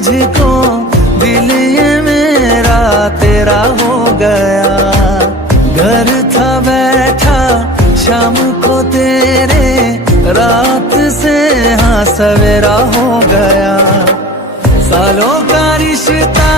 तुझको, दिल ये मेरा तेरा हो गया। घर था बैठा शाम को तेरे, रात से हाँ सवेरा हो गया। सालों का रिश्ता